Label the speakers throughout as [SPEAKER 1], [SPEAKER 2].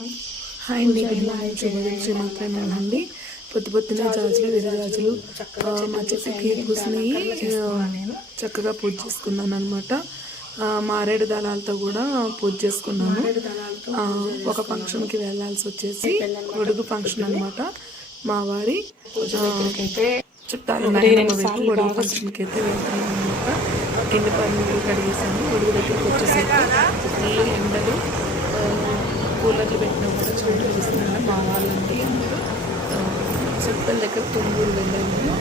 [SPEAKER 1] Hi అండి good morning. శుభదించి మాట్లాడినానండి పొద్దు పొద్దునే జాజులు విరజాజులు మా చెట్టుకి కూసినాయి చక్కగా పూజ చేసుకున్నాను అనమాట మారేడు దళాలతో కూడా పూజ చేసుకున్నాను. ఒక ఫంక్షన్కి వెళ్ళాల్సి వచ్చేసి గొడుగు ఫంక్షన్ అనమాట మా వారి. చుట్టాలు గొడుగు ఫంక్షన్కి అయితే వెళ్తాను అనమాట కింద పనులు కడిగేసాను గొడుగు దగ్గరికి వచ్చేసరికి ఫుల్ ఎండలు కూలర్లు పెట్టినా కూడా చోటు చూస్తున్నాను మా వాళ్ళంటే అందరూ చుట్టాల దగ్గర తుంగూరు వెళ్ళాము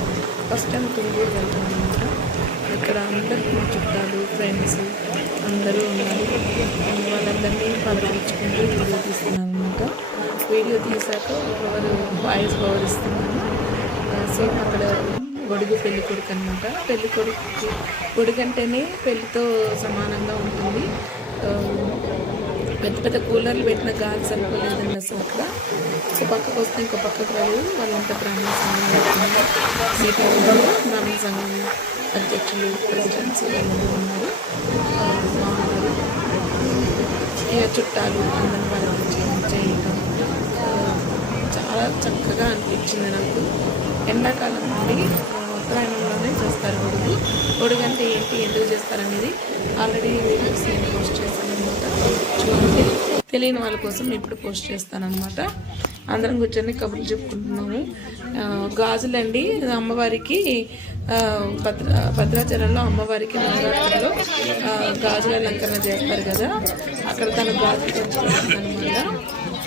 [SPEAKER 1] ఫస్ట్ టైం తుంగూరు వెళ్తాం అనమాట ఇక్కడ అందరూ మా చుట్టాలు ఫ్రెండ్స్ అందరూ ఉన్నారు. వాళ్ళందరినీ పలకరించుకుంటూ వీడియో తీస్తున్నాను అనమాట వీడియో తీశాక ఒకరు వాయిస్ ఓవర్ ఇస్తున్నాను సో అక్కడ గొడుగు పెళ్ళి కొడుకు అనమాట పెళ్ళి కొడుకు గొడుగు అంటేనే పెళ్ళితో సమానంగా ఉంటుంది. పెద్ద పెద్ద కూలర్లు పెట్టిన గాలి సరిపోలేదండి అసలు అక్కడ. ఒక పక్కకు వస్తే ఇంకో పక్కకు రాలేదు వాళ్ళంతా బ్రాహ్మణ సంఘం బ్రాహ్మణ సంఘం అధ్యక్షులు ప్రెసిడెంట్స్ వాళ్ళందరూ ఉన్నారు. బాగున్నారు ఇక చుట్టాలు అందరి పలకరించడం చేయటం చాలా చక్కగా అనిపించింది నాకు. ఎండాకాలం నుండి ఉత్తరాయణంలోనే చేస్తారు ఒడుగు ఒడుగు అంటే ఏంటి ఎందుకు చేస్తారు అనేది ఆల్రెడీ వీడియోస్ నేను పోస్ట్ చేస్తాను తెలియని వాళ్ళ కోసం ఇప్పుడు పోస్ట్ చేస్తాను అనమాట అందరం కూర్చొని కబుర్లు చెప్పుకుంటున్నాము. గాజులండి అమ్మవారికి భద్ర భద్రాచలంలో అమ్మవారికి నవరాత్రుల్లో గాజుల అలంకరణ చేస్తారు కదా. అక్కడ తన గాజులు తెచ్చుకుంటుంది అనమాట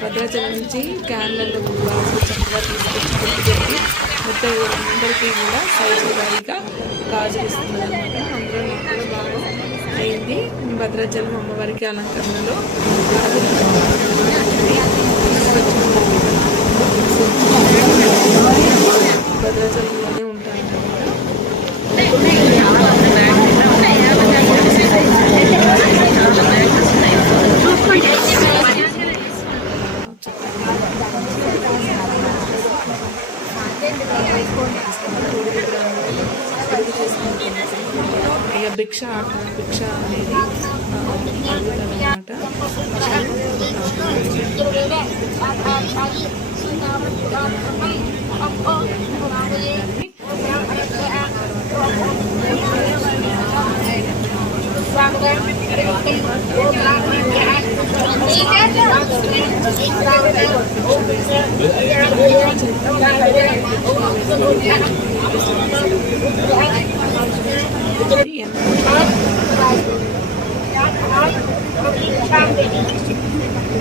[SPEAKER 1] భద్రాచలం నుంచి క్యాన్లలో గాజులు చక్కగా తీసుకొచ్చి పెట్టి మొత్తం అందరికీ కూడా సైజు వారిగా గాజులు ఇస్తుంది భద్రాచలం అమ్మవారికి అలంకరణలో. భద్రాచలంలోనే ఉంటాను ఇక భిక్ష భిక్ష అనేది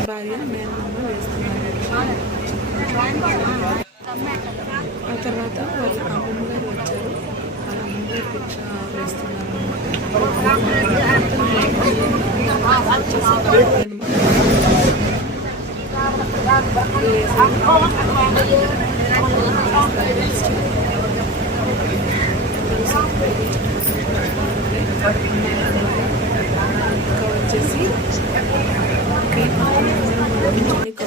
[SPEAKER 1] Bari, భిక్ష వేస్తున్నారు ఇంకా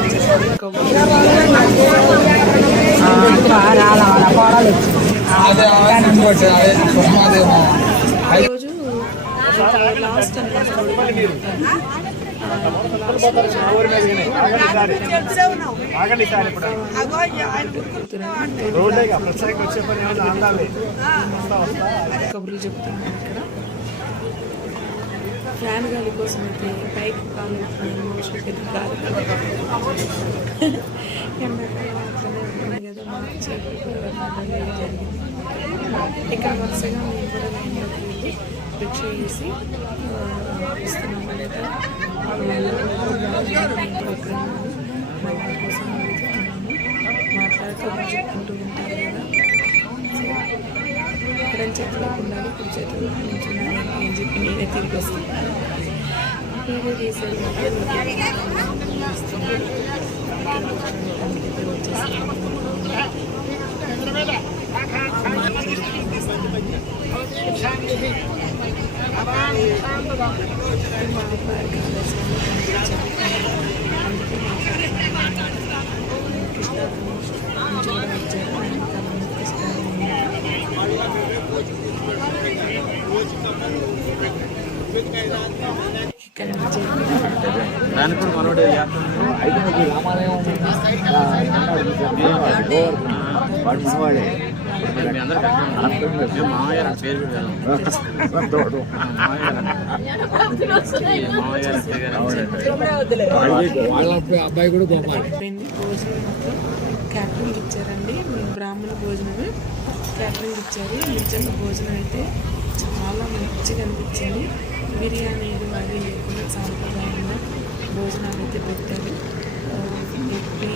[SPEAKER 1] వచ్చేసి కబుర్లు ఈరోజు లాస్ట్ కబుర్లు చెప్తున్నాను ఇక్కడ ఫ్యాన్ గాలి కోసం అయితే పైకి కాలు ఎత్తున్నాను మనుషులకి గాలి ఎండాకాలం జరిగింది ఇక్కడ వరుసగా మేము కూడా వెళ్ళి భిక్ష చేసి ఇస్తున్నాం అనమాట ప్రోగ్రామ్ మా వాళ్ళ కోసం వెళ్తున్నాము మాట్లాడుతూ చెప్పుకుంటూ ఉంటారు. కదా ఇక్కడ చేతులు ఉండాలి ఇప్పుడు చేతులు నిల్చున్నాను అని చెప్పి నేనే తిరిగి వస్తాను. చేసేది ఇక్కడ
[SPEAKER 2] కూడా మనోడు
[SPEAKER 3] అయితే రామాలయం వాడు మనవాడే అబ్బాయి కూడా
[SPEAKER 1] క్యాటరింగ్ ఇచ్చారండి. బ్రాహ్మణ భోజనమే. క్యాటరింగ్ ఇచ్చారు. నిజంగా భోజనం అయితే చాలా మంచిగా అనిపించింది. బిర్యానీలు అవి లేకుండా సాంప్రదాయంగా భోజనాలు అయితే పెట్టారు. కొన్నిటికి